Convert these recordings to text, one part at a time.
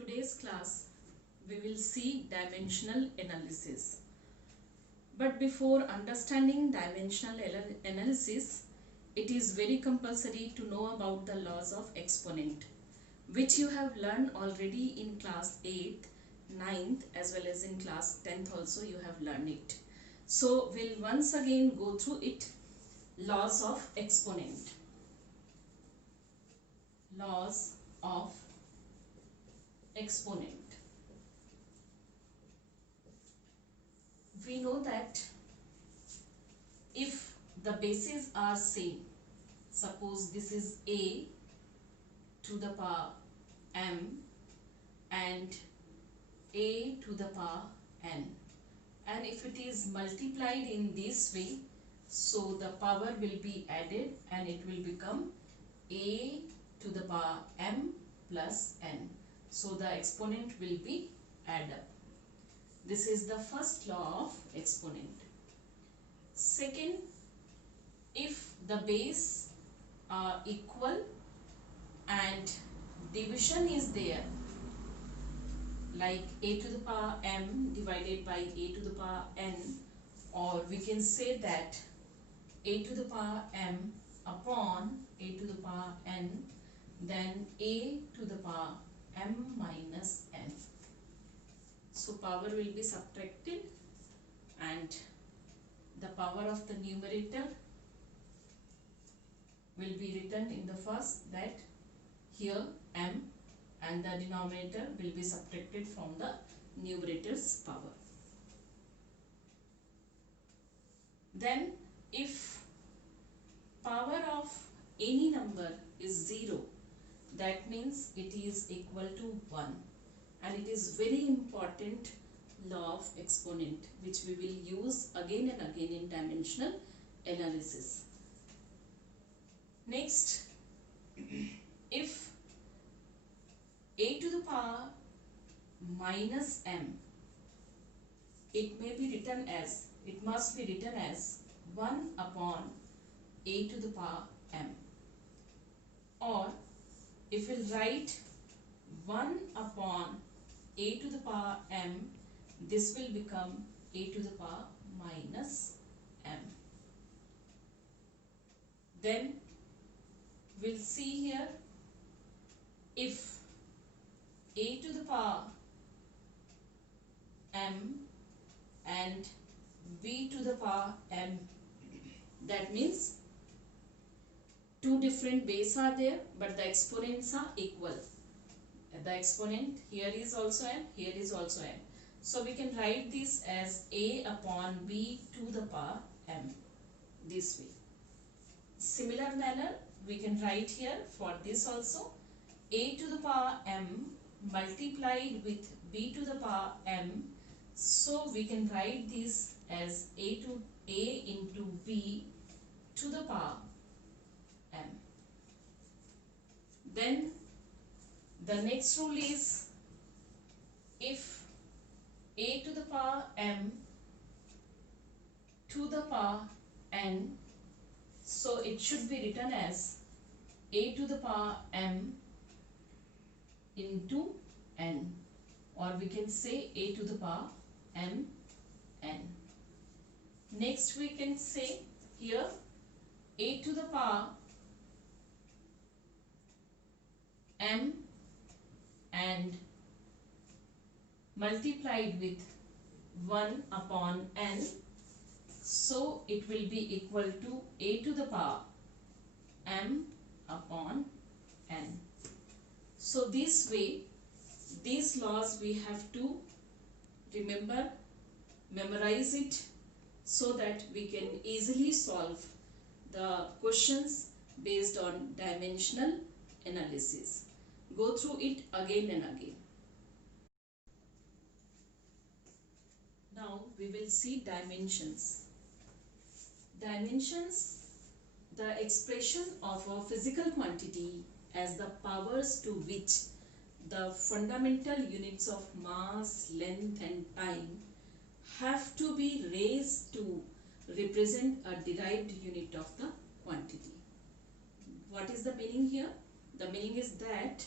today's class we will see dimensional analysis. But before understanding dimensional analysis, it is very compulsory to know about the laws of exponent, which you have learned already in class 8th, 9th as well as in class 10th also you have learned it. So we'll once again go through it. Laws of exponent. Laws of exponent. We know that if the bases are same, suppose this is a to the power m and a to the power n, and if it is multiplied in this way, so the power will be added and it will become a to the power m plus n. So the exponent will be added up. This is the first law of exponent. Second, if the base are equal and division is there, like a to the power m divided by a to the power n, or we can say that a to the power m upon a to the power n, then a to the power m minus n. So power will be subtracted and the power of the numerator will be written in the first, that here m, and the denominator will be subtracted from the numerator's power. Then if power of any number is 0, that means it is equal to 1, and it is very important law of exponent which we will use again and again in dimensional analysis. Next, if a to the power minus m, it may be written as, it must be written as 1 upon a to the power m, or if we write 1 upon a to the power m, this will become a to the power minus m. Then we'll see here, if a to the power m and b to the power m, that means two different bases are there but the exponents are equal. The exponent here is also m, here is also m. So we can write this as a upon b to the power m, this way. Similar manner we can write here for this also, a to the power m multiplied with b to the power m. So we can write this as a into b to the power m. Then the next rule is, if a to the power m to the power n, so it should be written as a to the power m into n, or we can say a to the power m n. Next we can say here a to the power m and multiplied with 1 upon n, so it will be equal to a to the power m upon n. So this way, these laws we have to remember, memorize it, so that we can easily solve the questions based on dimensional analysis. Go through it again and again. Now we will see dimensions. Dimensions, the expression of a physical quantity as the powers to which the fundamental units of mass, length and time have to be raised to represent a derived unit of the quantity. What is the meaning here? The meaning is that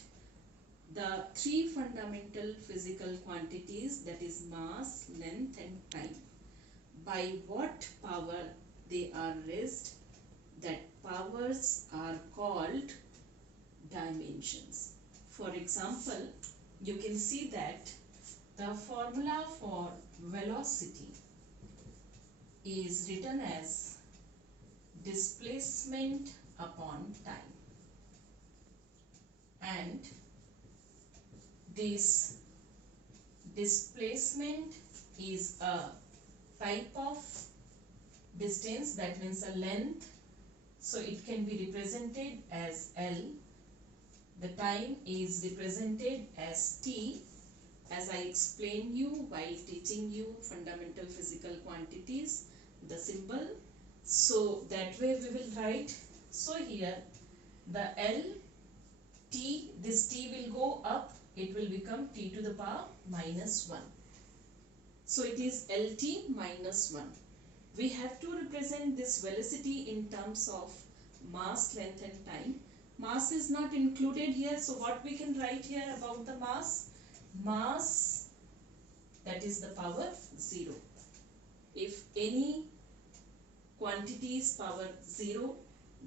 the three fundamental physical quantities, that is mass, length and time. By what power they are raised, that powers are called dimensions. For example, you can see that the formula for velocity is written as displacement upon time, and this displacement is a type of distance, that means a length, so it can be represented as L. The time is represented as T, as I explained you while teaching you fundamental physical quantities, the symbol. So that way we will write. So here the L, T, this T will go up, it will become T to the power minus 1. So it is LT minus 1. We have to represent this velocity in terms of mass, length and time. Mass is not included here, so what we can write here about the mass? Mass, that is the power 0. If any quantity is power 0,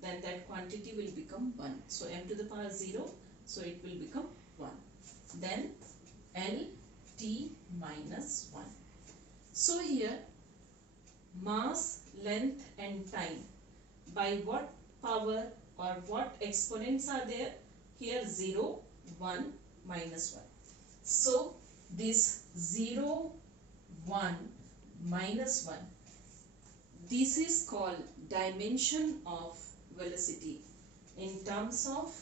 then that quantity will become 1. So m to the power 0, so it will become 1. Then L T minus 1. So here mass, length and time, by what power or what exponents are there? Here 0, 1, minus 1. So this 0, 1, minus 1, this is called dimension of velocity in terms of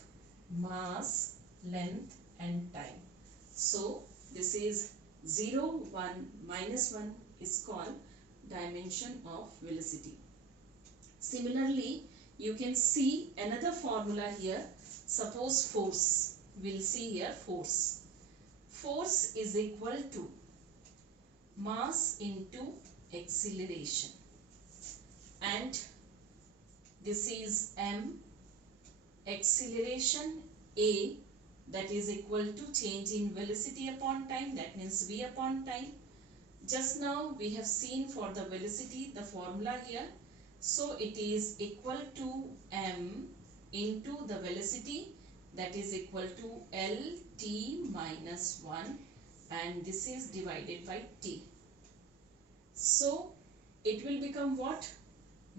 mass, length and time. So this is 0, 1, minus 1 is called dimension of velocity. Similarly, you can see another formula here. Suppose force. We'll see here force. Force is equal to mass into acceleration. And this is m, acceleration a, that is equal to change in velocity upon time, that means v upon time. Just now we have seen for the velocity the formula here. So it is equal to m into the velocity, that is equal to LT minus 1, and this is divided by t. So it will become what?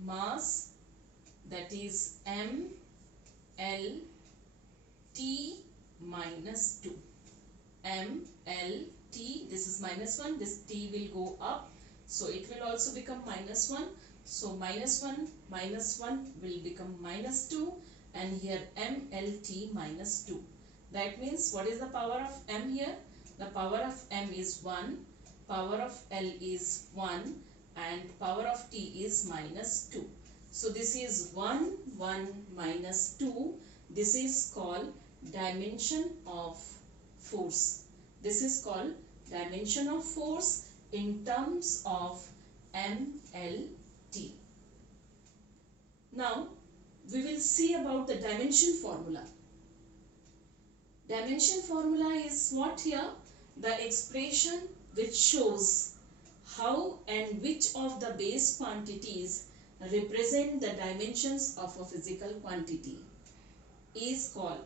Mass, that is m L T minus 2. M L T, this is minus 1, this T will go up, so it will also become minus 1. So minus 1 will become minus 2, and here M L T minus 2. That means what is the power of M here? The power of M is 1, power of L is 1, and power of T is minus 2. So this is 1, 1, minus 2. This is called dimension of force. This is called dimension of force in terms of MLT. Now we will see about the dimension formula. Dimension formula is what here? The expression which shows how and which of the base quantities represent the dimensions of a physical quantity is called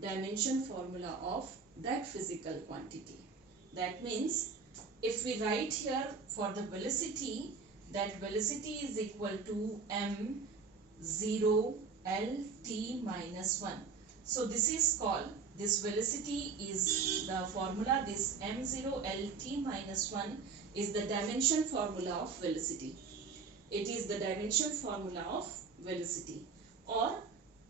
dimension formula of that physical quantity. That means if we write here for the velocity, that velocity is equal to m0 lt minus 1. So this is called, this velocity is the formula, this m0 lt minus 1 is the dimension formula of velocity. It is the dimension formula of velocity. Or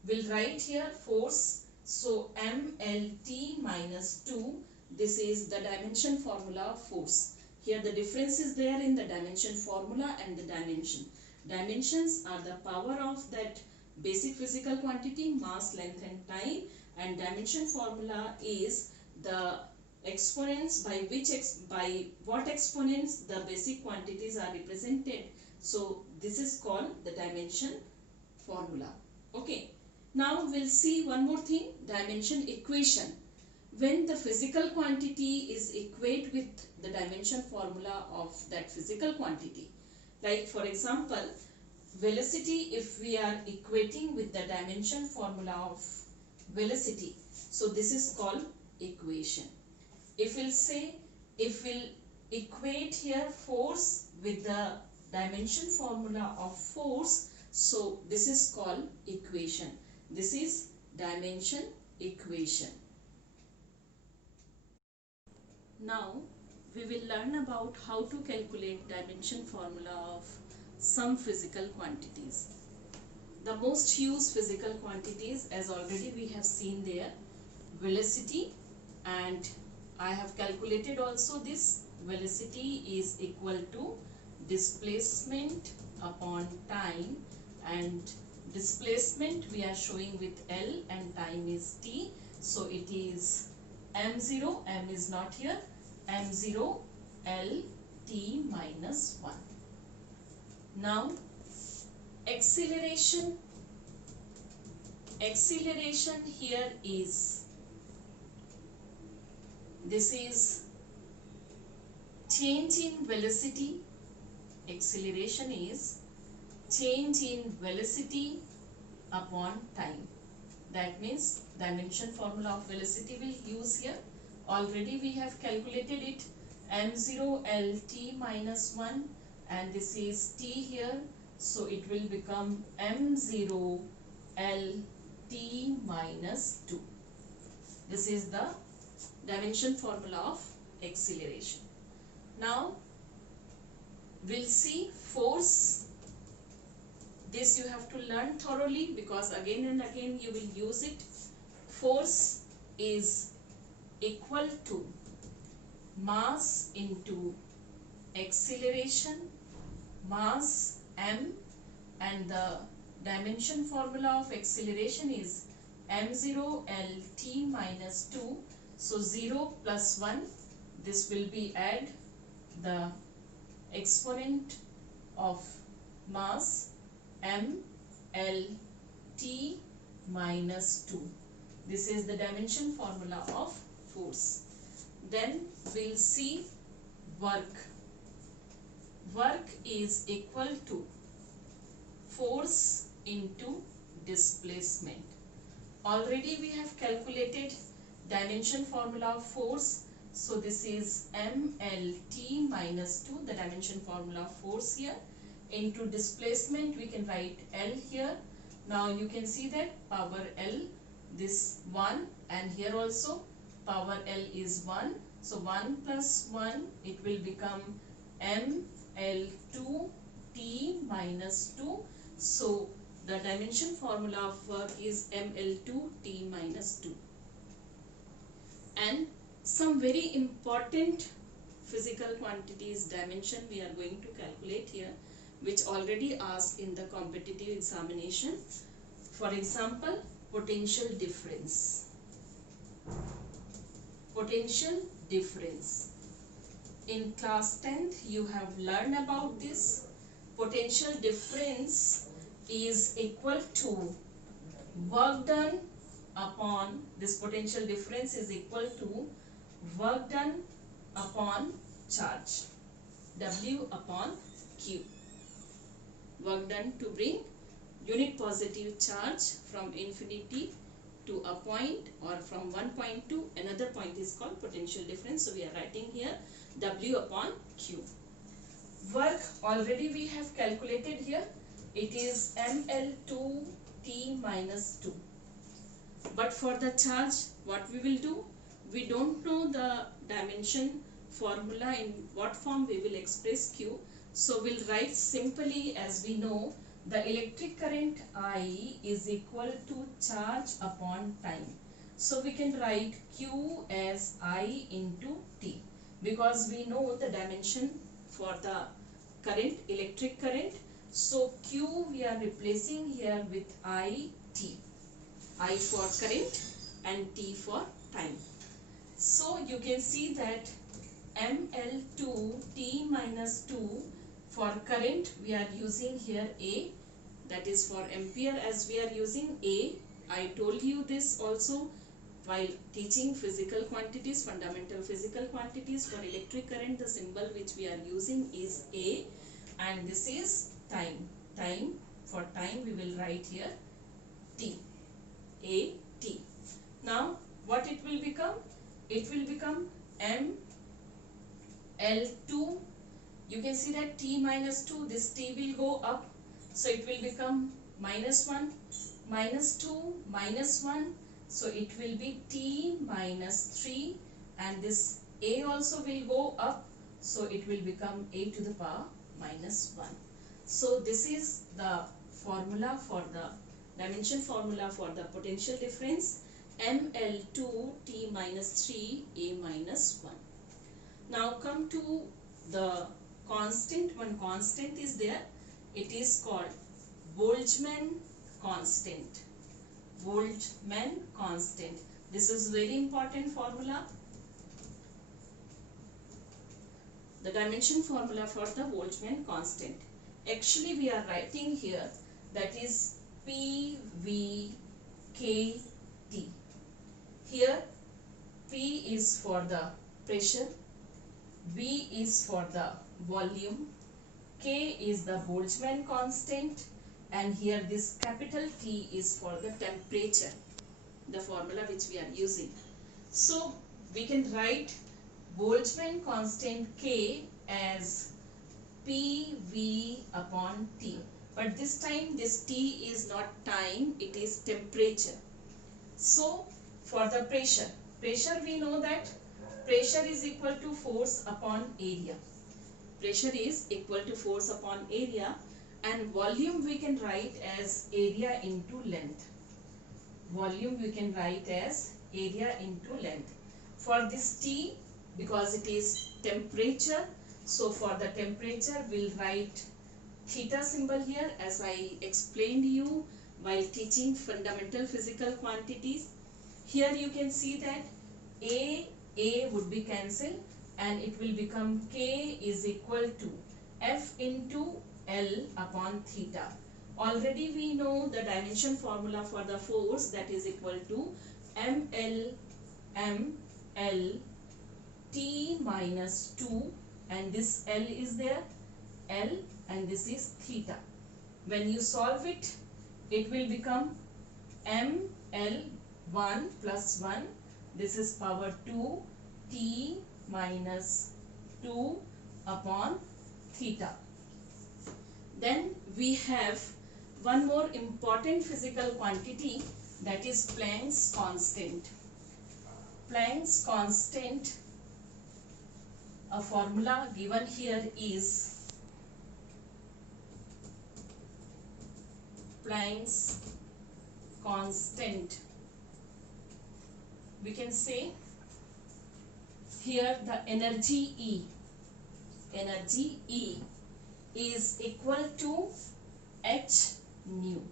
we'll write here force. So mlt minus 2, this is the dimension formula of force. Here the difference is there in the dimension formula and the dimension. Dimensions are the power of that basic physical quantity, mass, length and time, and dimension formula is the exponents by which by what exponents the basic quantities are represented. So this is called the dimension formula. Okay. Now we'll see one more thing, dimension equation. when the physical quantity is equate with the dimension formula of that physical quantity. Like for example, velocity, if we are equating with the dimension formula of velocity, so this is called equation. If we'll equate here force with the dimension formula of force, so this is called equation. This is dimension equation. Now we will learn about how to calculate dimension formula of some physical quantities. The most used physical quantities, as already we have seen there, velocity, and I have calculated also this. Velocity is equal to displacement upon time, and displacement we are showing with L and time is T, so it is m0, m is not here, m0 L T minus 1. Now acceleration here is, this is change in velocity. Acceleration is change in velocity upon time. That means dimension formula of velocity will use here. Already we have calculated it, m0 L T minus 1, and this is T here, so it will become m0 L T minus 2. This is the dimension formula of acceleration. Now we'll see force. This you have to learn thoroughly, because again and again you will use it. Force is equal to mass into acceleration, mass m, and the dimension formula of acceleration is m0 L T minus 2. So 0 plus 1, this will be add the exponent of mass m L T minus 2. This is the dimension formula of force. Then we'll see work. Work is equal to force into displacement. Already we have calculated dimension formula of force. So this is mLt minus 2, the dimension formula of force here. Into displacement we can write L here. Now you can see that power L, this 1, and here also power L is 1. So 1 plus 1, it will become mL2 T minus 2. So the dimension formula of work is mL2 T minus 2. And some very important physical quantities dimension we are going to calculate here, which already asked in the competitive examination. For example, potential difference. Potential difference. In class 10th you have learned about this. Potential difference is equal to work done upon, this potential difference is equal to work done upon charge, W upon Q. Work done to bring unit positive charge from infinity to a point, or from one point to another point, is called potential difference. So we are writing here W upon Q. Work already we have calculated here. It is mL2 T minus 2. But for the charge, what we will do? We don't know the dimension formula, in what form we will express Q. So we'll write simply as we know, the electric current I is equal to charge upon time. So we can write Q as I into T, because we know the dimension for the current, electric current. So Q we are replacing here with IT. I for current and T for time. So you can see that mL2 T minus 2, for current we are using here A, that is for ampere, as we are using A. I told you this also while teaching physical quantities, fundamental physical quantities, for electric current, the symbol which we are using is A, and this is time. For time we will write here T, A, T. Now what it will become? It will become M L2. You can see that T minus 2, this T will go up, so it will become minus 1, minus 2, minus 1, so it will be T minus 3, and this A also will go up, so it will become A to the power minus 1. So this is the formula for the dimension formula for the potential difference, ML2 T minus 3 A minus 1. Now come to the constant. One constant is there. It is called Boltzmann constant. Boltzmann constant. This is very important formula. The dimension formula for the Boltzmann constant. Actually we are writing here, that is PVKT. Here P is for the pressure, V is for the volume, K is the Boltzmann constant, and here this capital T is for the temperature, the formula which we are using. So we can write Boltzmann constant K as PV upon T, but this time this T is not time, it is temperature. So for the pressure we know that pressure is equal to force upon area. Pressure is equal to force upon area, and volume we can write as area into length. Volume we can write as area into length. For this T, because it is temperature, so for the temperature we'll write theta symbol here, as I explained you while teaching fundamental physical quantities. Here you can see that A would be cancelled, and it will become K is equal to F into L upon theta. Already we know the dimension formula for the force, that is equal to ML T minus 2, and this L is there, L, and this is theta. When you solve it, it will become ML1 plus 1, this is power 2 T minus 2 upon theta. Then we have one more important physical quantity, that is Planck's constant. Planck's constant, a formula given here is Planck's constant. We can say here the energy E is equal to h nu.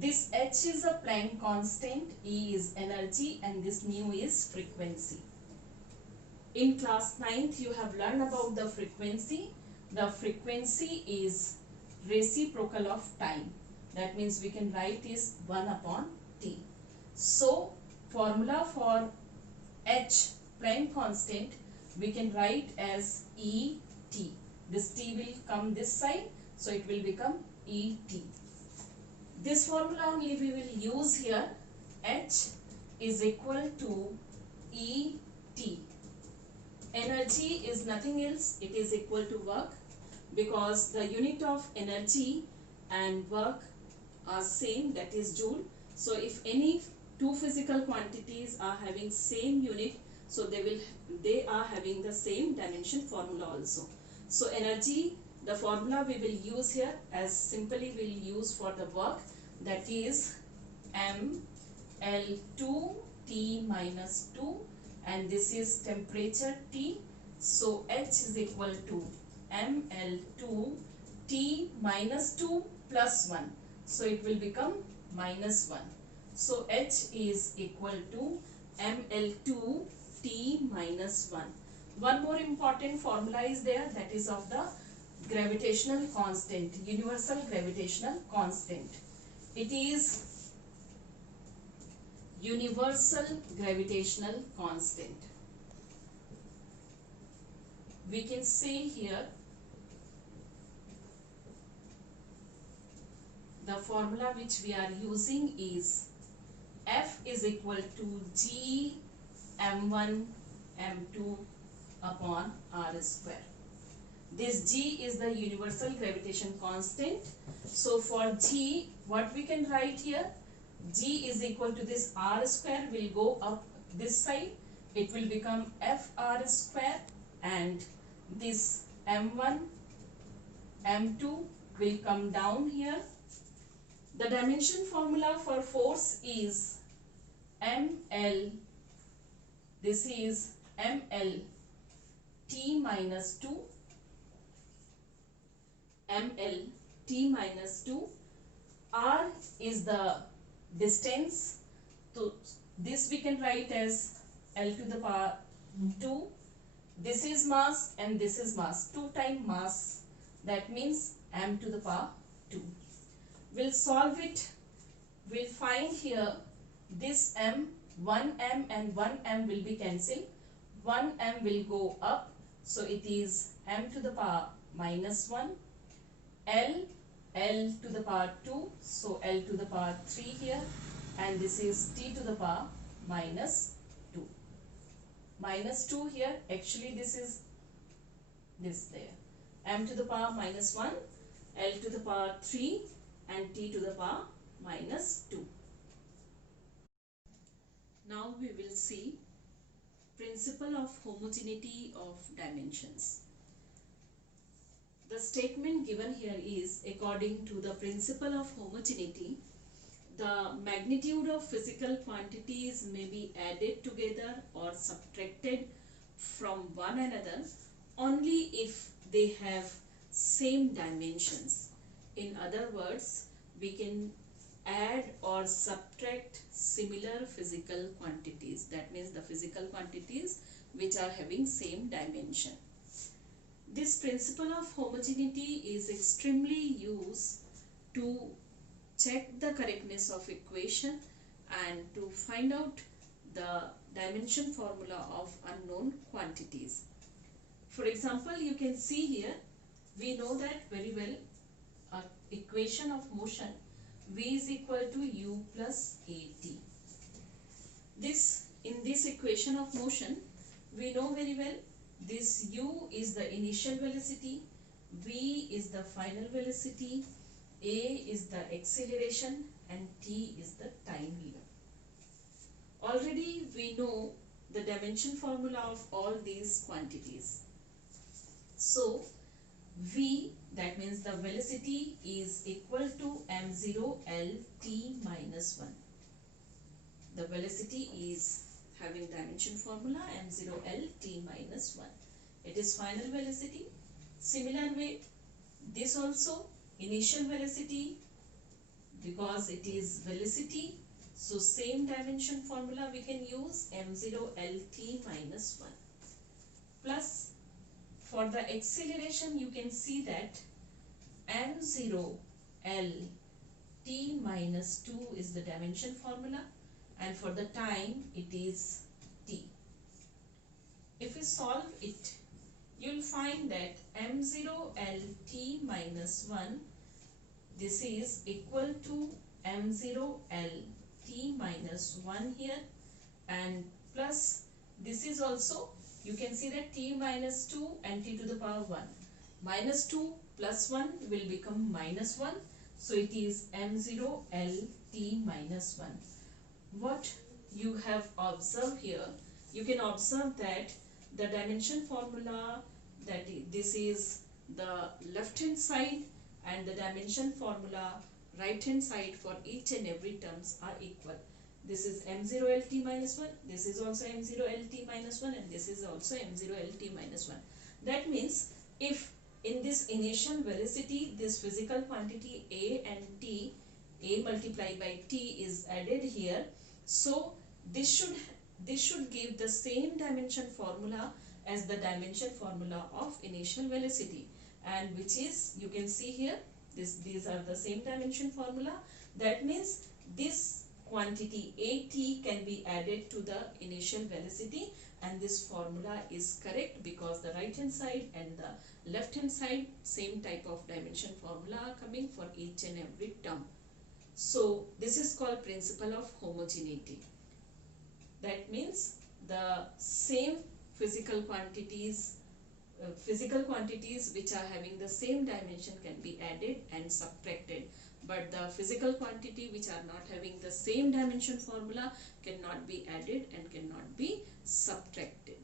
This h is a Planck constant, E is energy, and this nu is frequency. In class 9th you have learned about the frequency. The frequency is reciprocal of time. That means we can write is 1 upon T. So formula for h, Planck constant, we can write as ET. This T will come this side, so it will become ET. This formula only we will use here. H is equal to ET. Energy is nothing else, it is equal to work, because the unit of energy and work are same, that is joule. So if any two physical quantities are having same unit, so they are having the same dimension formula also. So energy, the formula we will use here, as simply we will use for the work, that is ML2 T minus 2, and this is temperature T. So H is equal to ML2 T minus 2 plus 1. So it will become minus 1. So H is equal to ML2 T minus 1. One more important formula is there, that is of the gravitational constant, universal gravitational constant. It is universal gravitational constant. We can say here the formula which we are using is F is equal to G m1 m2 upon r square. This G is the universal gravitation constant. So for G, what we can write here, G is equal to this r square will go up this side. It will become Fr square, and this m1 m2 will come down here. The dimension formula for force is ml. This is ml t minus 2, ml t minus 2. R is the distance, so this we can write as L to the power 2. This is mass and this is mass, 2 times mass, that means m to the power 2. We'll solve it. We'll find here this m, 1m and 1m will be cancelled. 1m will go up, so it is m to the power minus 1. L to the power 2, so L to the power 3 here, and this is t to the power minus 2. Minus 2 here, actually this is this there. M to the power minus 1, L to the power 3 and t to the power minus 2. Now we will see principle of homogeneity of dimensions. The statement given here is, according to the principle of homogeneity, the magnitude of physical quantities may be added together or subtracted from one another only if they have same dimensions. In other words, we can add or subtract similar physical quantities. That means the physical quantities which are having same dimension. This principle of homogeneity is extremely used to check the correctness of equation and to find out the dimension formula of unknown quantities. For example, you can see here, we know that very well, equation of motion v is equal to u plus at. In this equation of motion, we know very well this u is the initial velocity, v is the final velocity, a is the acceleration, and t is the time here. Already we know the dimension formula of all these quantities. So v, that means the velocity, is equal to m0 L t minus 1. The velocity is having dimension formula m0 L t minus 1. It is final velocity. Similar way, this also initial velocity, because it is velocity, so same dimension formula we can use m0 L t minus 1. Plus for the acceleration, you can see that m0 L t minus 2 is the dimension formula, and for the time it is t. If we solve it, you will find that m0 L t minus 1, this is equal to m0 L t minus 1 here, and plus this is also, you can see that t minus 2 and t to the power 1. Minus 2 plus 1 will become minus 1. So it is m0 L t minus 1. What you have observed here, you can observe that the dimension formula, that this is the left hand side, and the dimension formula right hand side for each and every terms are equal. This is m0 L t minus 1, this is also m0 L t minus 1, and this is also m0 L t minus 1. That means if in this initial velocity, this physical quantity a and t, a multiplied by t is added here, so this should give the same dimension formula as the dimension formula of initial velocity, and which is, you can see here, these are the same dimension formula. That means this quantity AT can be added to the initial velocity, and this formula is correct because the right hand side and the left hand side same type of dimension formula are coming for each and every term. So this is called principle of homogeneity. That means the same physical quantities which are having the same dimension can be added and subtracted, but the physical quantity which are not having the same dimension formula cannot be added and cannot be subtracted.